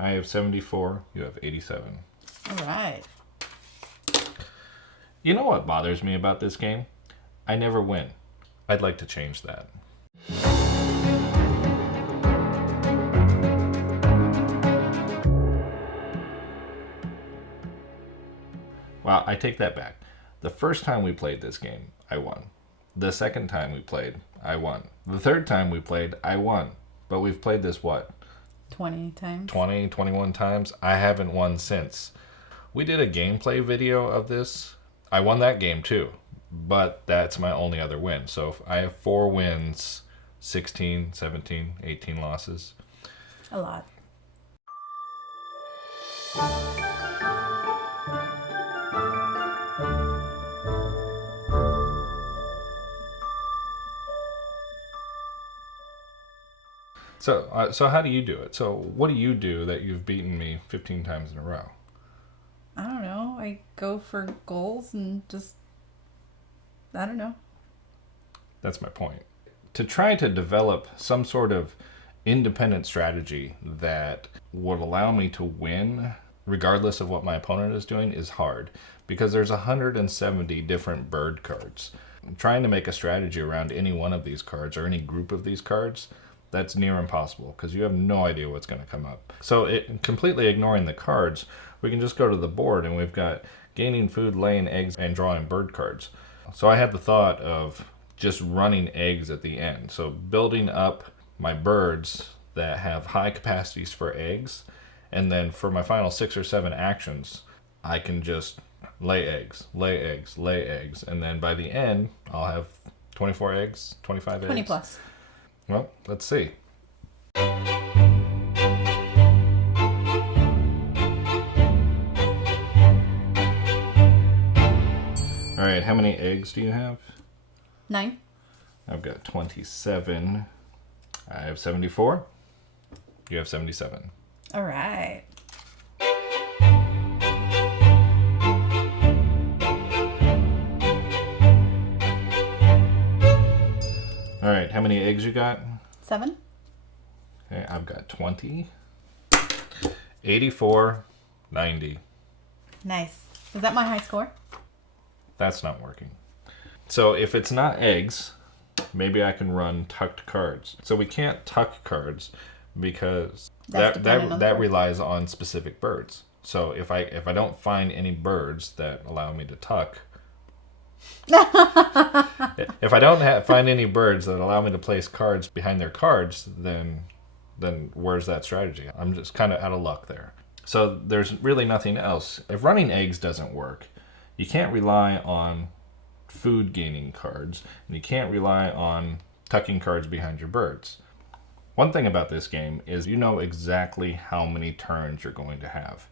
I have 74. You have 87. All right. You know what bothers me about this game? I never win. I'd like to change that. Well, I take that back. The first time we played this game, I won. The second time we played, I won. The third time we played, I won. But we've played this, what? 20 times? 20, 21 times? I haven't won since. We did a gameplay video of this. I won that game too, but that's my only other win. So I have 4 wins, 16, 17, 18 losses. A lot. So how do you do it? So what do you do that you've beaten me 15 times in a row? I don't know. I go for goals and just, I don't know. That's my point. To try to develop some sort of independent strategy that would allow me to win regardless of what my opponent is doing is hard, because there's 170 different bird cards. Trying to make a strategy around any one of these cards or any group of these cards, that's near impossible because you have no idea what's going to come up. So completely ignoring the cards, we can just go to the board and we've got gaining food, laying eggs, and drawing bird cards. So I had the thought of just running eggs at the end. So building up my birds that have high capacities for eggs, and then for my final 6 or 7 actions, I can just lay eggs, lay eggs, lay eggs, and then by the end, I'll have 24 eggs, 25 eggs. 20 plus. Well, let's see. All right, how many eggs do you have? 9. I've got 27. I have 74. You have 77. All right. All right, how many eggs you got? 7. Okay, I've got 20. 84, 90. Nice. Is that my high score? That's not working. So if it's not eggs, maybe I can run tucked cards. So we can't tuck cards because that relies on specific birds. So if I don't find any birds that allow me to tuck, if I don't find any birds that allow me to place cards behind their cards, then where's that strategy? I'm just kind of out of luck there. So there's really nothing else. If running eggs doesn't work, you can't rely on food gaining cards, and you can't rely on tucking cards behind your birds. One thing about this game is you know exactly how many turns you're going to have.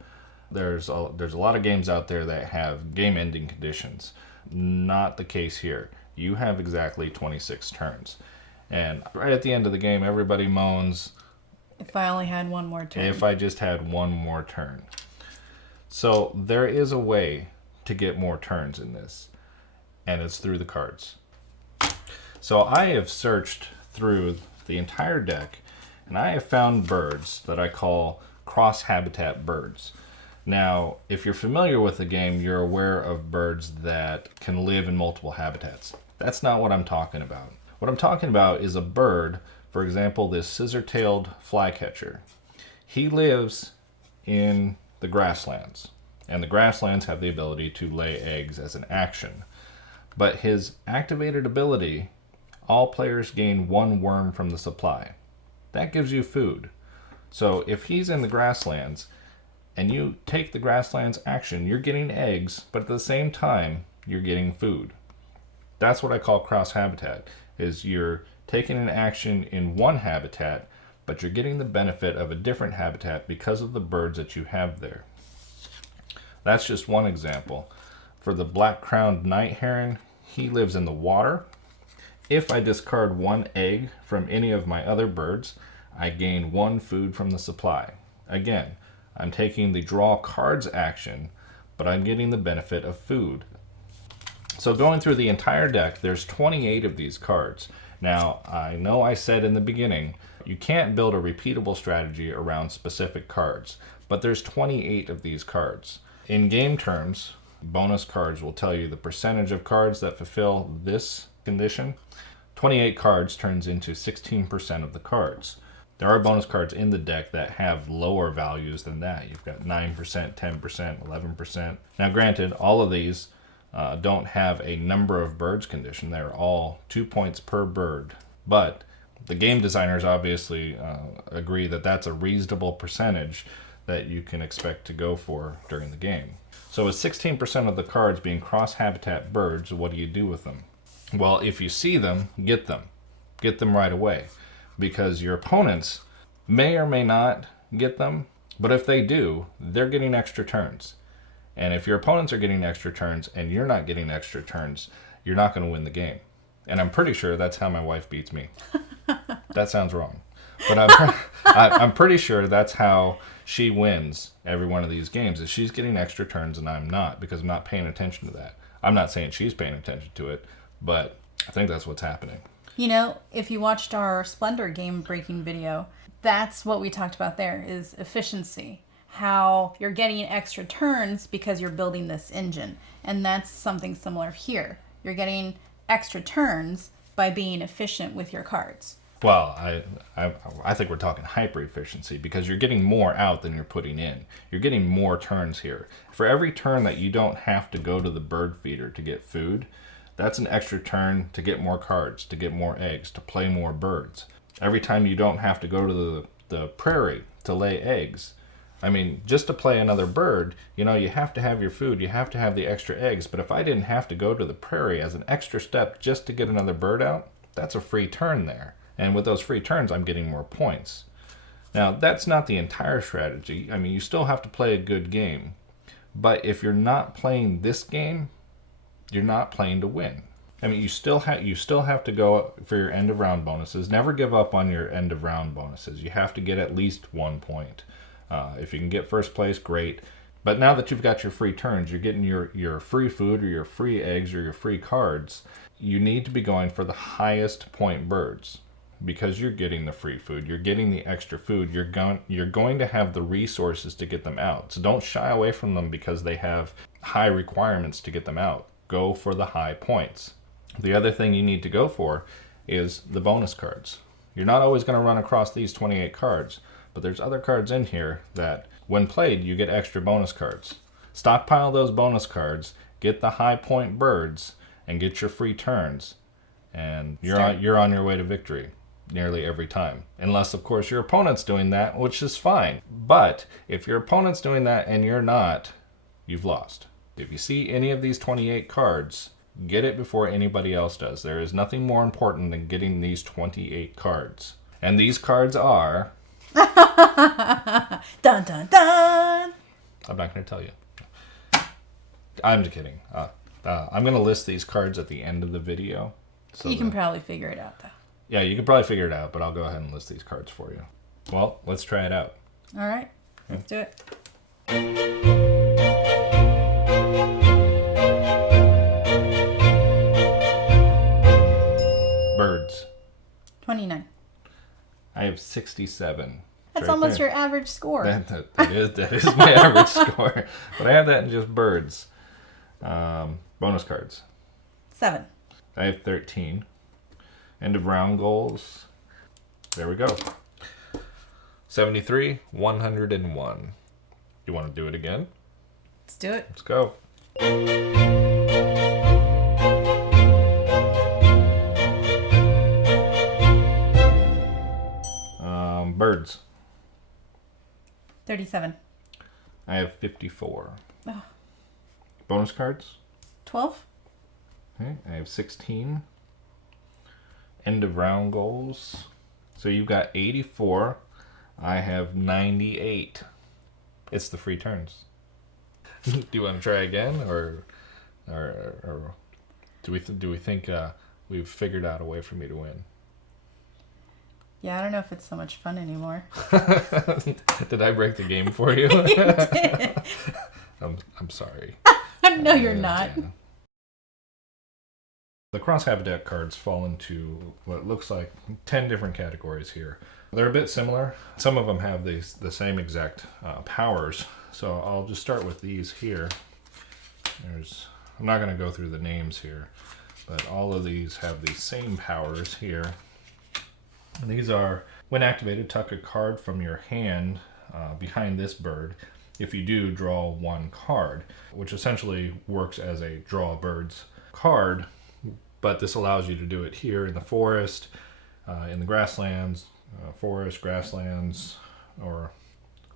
There's a lot of games out there that have game ending conditions. Not the case here. You have exactly 26 turns. And right at the end of the game, everybody moans, if I only had one more turn. if I just had one more turn. So there is a way to get more turns in this, and it's through the cards. So I have searched through the entire deck, and I have found birds that I call cross-habitat birds. Now, if you're familiar with the game, you're aware of birds that can live in multiple habitats. That's not what I'm talking about. What I'm talking about is a bird, for example, this scissor-tailed flycatcher. He lives in the grasslands, and the grasslands have the ability to lay eggs as an action. But his activated ability, all players gain 1 worm from the supply. That gives you food. So if he's in the grasslands, and you take the grasslands action, you're getting eggs, but at the same time, you're getting food. That's what I call cross-habitat, is you're taking an action in one habitat, but you're getting the benefit of a different habitat because of the birds that you have there. That's just one example. For the black-crowned night heron, he lives in the water. If I discard 1 egg from any of my other birds, I gain 1 food from the supply. Again, I'm taking the draw cards action, but I'm getting the benefit of food. So going through the entire deck, there's 28 of these cards. Now, I know I said in the beginning, You can't build a repeatable strategy around specific cards, but there's 28 of these cards. In game terms, bonus cards will tell you the percentage of cards that fulfill this condition. 28 cards turns into 16% of the cards. There are bonus cards in the deck that have lower values than that. You've got 9%, 10%, 11%. Now granted, all of these don't have a number of birds condition. They're all 2 points per bird. But the game designers obviously agree that that's a reasonable percentage that you can expect to go for during the game. So with 16% of the cards being cross-habitat birds, what do you do with them? Well, if you see them, get them. Get them right away. Because your opponents may or may not get them, but if they do, they're getting extra turns. And if your opponents are getting extra turns and you're not getting extra turns, you're not going to win the game. And I'm pretty sure that's how my wife beats me. That sounds wrong. But I'm pretty sure that's how she wins every one of these games, is she's getting extra turns and I'm not, because I'm not paying attention to that. I'm not saying she's paying attention to it, but I think that's what's happening. You know, if you watched our Splendor game breaking video, that's what we talked about there, is efficiency. How you're getting extra turns because you're building this engine. And that's something similar here. You're getting extra turns by being efficient with your cards. Well, I think we're talking hyper efficiency, because you're getting more out than you're putting in. You're getting more turns here. For every turn that you don't have to go to the bird feeder to get food, that's an extra turn to get more cards, to get more eggs, to play more birds. Every time you don't have to go to the prairie to lay eggs, I mean, just to play another bird, you have to have your food, you have to have the extra eggs. But if I didn't have to go to the prairie as an extra step just to get another bird out, that's a free turn there. And with those free turns, I'm getting more points. Now, that's not the entire strategy. I mean, you still have to play a good game. But if you're not playing this game, you're not playing to win. I mean, you still have to go for your end of round bonuses. Never give up on your end of round bonuses. You have to get at least 1 point. If you can get first place, great. But now that you've got your free turns, you're getting your free food or your free eggs or your free cards, you need to be going for the highest point birds, because you're getting the free food, you're getting the extra food, you're going to have the resources to get them out. So don't shy away from them because they have high requirements to get them out. Go for the high points. The other thing you need to go for is the bonus cards. You're not always going to run across these 28 cards, but there's other cards in here that, when played, you get extra bonus cards. Stockpile those bonus cards, get the high point birds, and get your free turns, and you're on your way to victory nearly every time. Unless, of course, your opponent's doing that, which is fine. But if your opponent's doing that and you're not, you've lost. If you see any of these 28 cards, get it before anybody else does. There is nothing more important than getting these 28 cards. And these cards are... Dun dun dun! I'm not going to tell you. I'm just kidding. I'm going to list these cards at the end of the video. So you can probably figure it out, though. Yeah, you can probably figure it out, but I'll go ahead and list these cards for you. Well, let's try it out. All right, let's do it. Birds. 29. I have 67. That's right almost there. your average score. That is my average score. But I have that in just birds. Bonus cards. 7. I have 13. End of round goals. There we go. 73, 101. You want to do it again? Let's do it. Let's go. Birds. 37. I have 54. Oh. Bonus cards. 12. Okay, I have 16. End of round goals. So you've got 84. I have 98. It's the free turns. Do you want to try again, or do we think we've figured out a way for me to win? Yeah, I don't know if it's so much fun anymore. Did I break the game for you? You did. I'm sorry. No, you're not. Yeah. The cross habitat cards fall into what looks like 10 different categories here. They're a bit similar. Some of them have the same exact powers. So I'll just start with these here. I'm not going to go through the names here, but all of these have the same powers here. And these are, when activated, tuck a card from your hand behind this bird. If you do, draw one card, which essentially works as a draw birds card, but this allows you to do it here in the forest, in the grasslands, forest, grasslands, or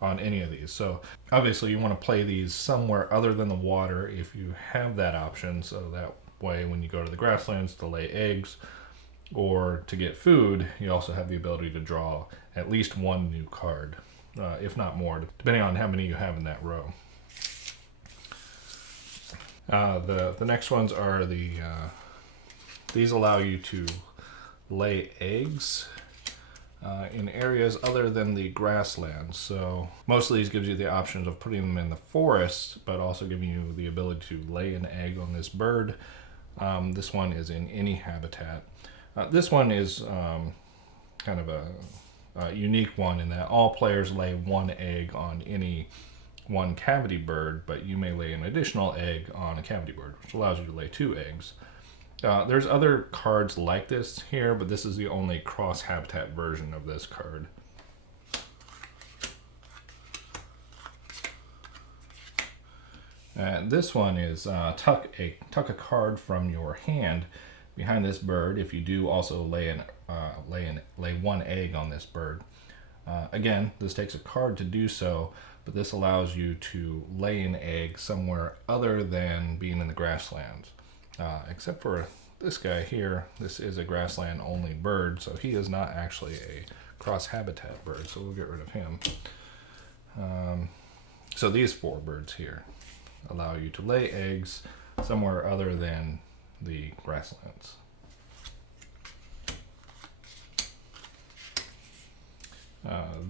on any of these. So obviously you want to play these somewhere other than the water if you have that option, so that way when you go to the grasslands to lay eggs or to get food, you also have the ability to draw at least one new card, if not more, depending on how many you have in that row. The next ones are these allow you to lay eggs in areas other than the grasslands. So most of these gives you the options of putting them in the forest, but also giving you the ability to lay an egg on this bird. This one is in any habitat. This one is kind of a unique one in that all players lay one egg on any one cavity bird, but you may lay an additional egg on a cavity bird, which allows you to lay 2 eggs. There's other cards like this here, but this is the only cross-habitat version of this card. And this one is tuck a card from your hand behind this bird. If you do, also lay one egg on this bird. Again, this takes a card to do so, but this allows you to lay an egg somewhere other than being in the grasslands. Except for this guy here. This is a grassland only bird, so he is not actually a cross-habitat bird, so we'll get rid of him. So these 4 birds here allow you to lay eggs somewhere other than the grasslands.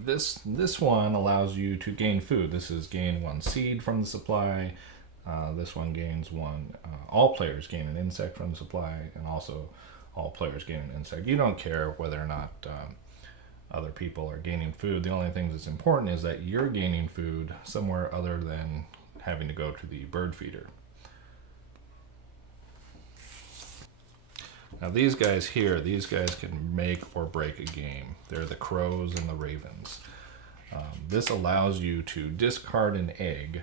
This one allows you to gain food. This is gain 1 seed from the supply. This one gains 1. All players gain an insect from the supply, and also all players gain an insect. You don't care whether or not other people are gaining food. The only thing that's important is that you're gaining food somewhere other than having to go to the bird feeder. Now these guys here, these guys can make or break a game. They're the crows and the ravens. This allows you to discard an egg.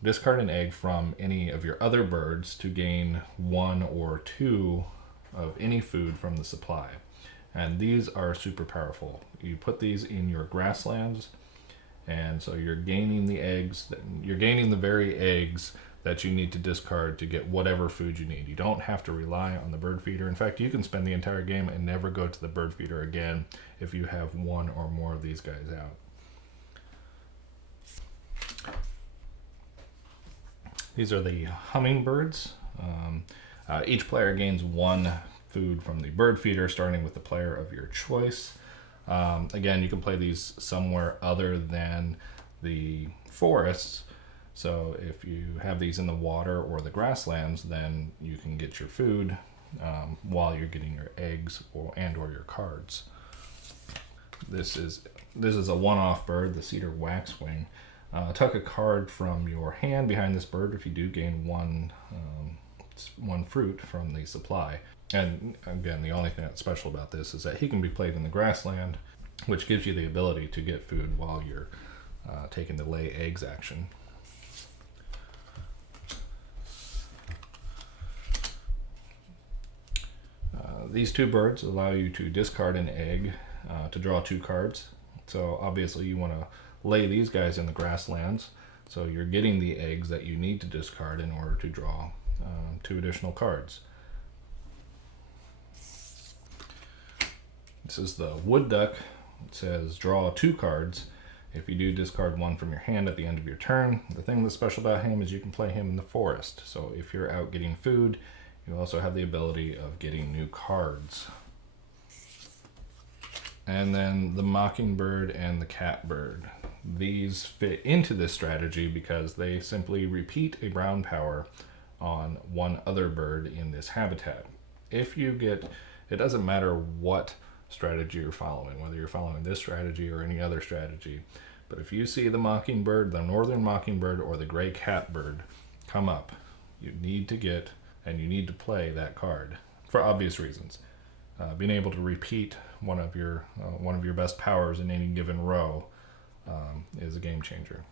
Discard an egg from any of your other birds to gain 1 or 2 of any food from the supply. And these are super powerful. You put these in your grasslands, and so you're gaining the eggs, you're gaining the very eggs that you need to discard to get whatever food you need. You don't have to rely on the bird feeder. In fact, you can spend the entire game and never go to the bird feeder again if you have 1 or more of these guys out. These are the hummingbirds. Each player gains 1 food from the bird feeder, starting with the player of your choice. Again, you can play these somewhere other than the forests. So if you have these in the water or the grasslands, then you can get your food while you're getting your eggs or your cards. This is a one-off bird, the cedar waxwing. Tuck a card from your hand behind this bird. If you do, gain 1 fruit from the supply. And again, the only thing that's special about this is that he can be played in the grassland, which gives you the ability to get food while you're taking the lay eggs action. These 2 birds allow you to discard an egg to draw 2 cards. So obviously you want to lay these guys in the grasslands, so you're getting the eggs that you need to discard in order to draw 2 additional cards. This is the wood duck. It says draw 2 cards. If you do, discard 1 from your hand at the end of your turn. The thing that's special about him is you can play him in the forest. So if you're out getting food, you also have the ability of getting new cards. And then the mockingbird and the catbird. These fit into this strategy because they simply repeat a brown power on 1 other bird in this habitat. If you get, it doesn't matter what strategy you're following, whether you're following this strategy or any other strategy. But if you see the mockingbird, the northern mockingbird, or the gray catbird come up, you need to get and you need to play that card for obvious reasons. Being able to repeat one of your best powers in any given row is a game changer.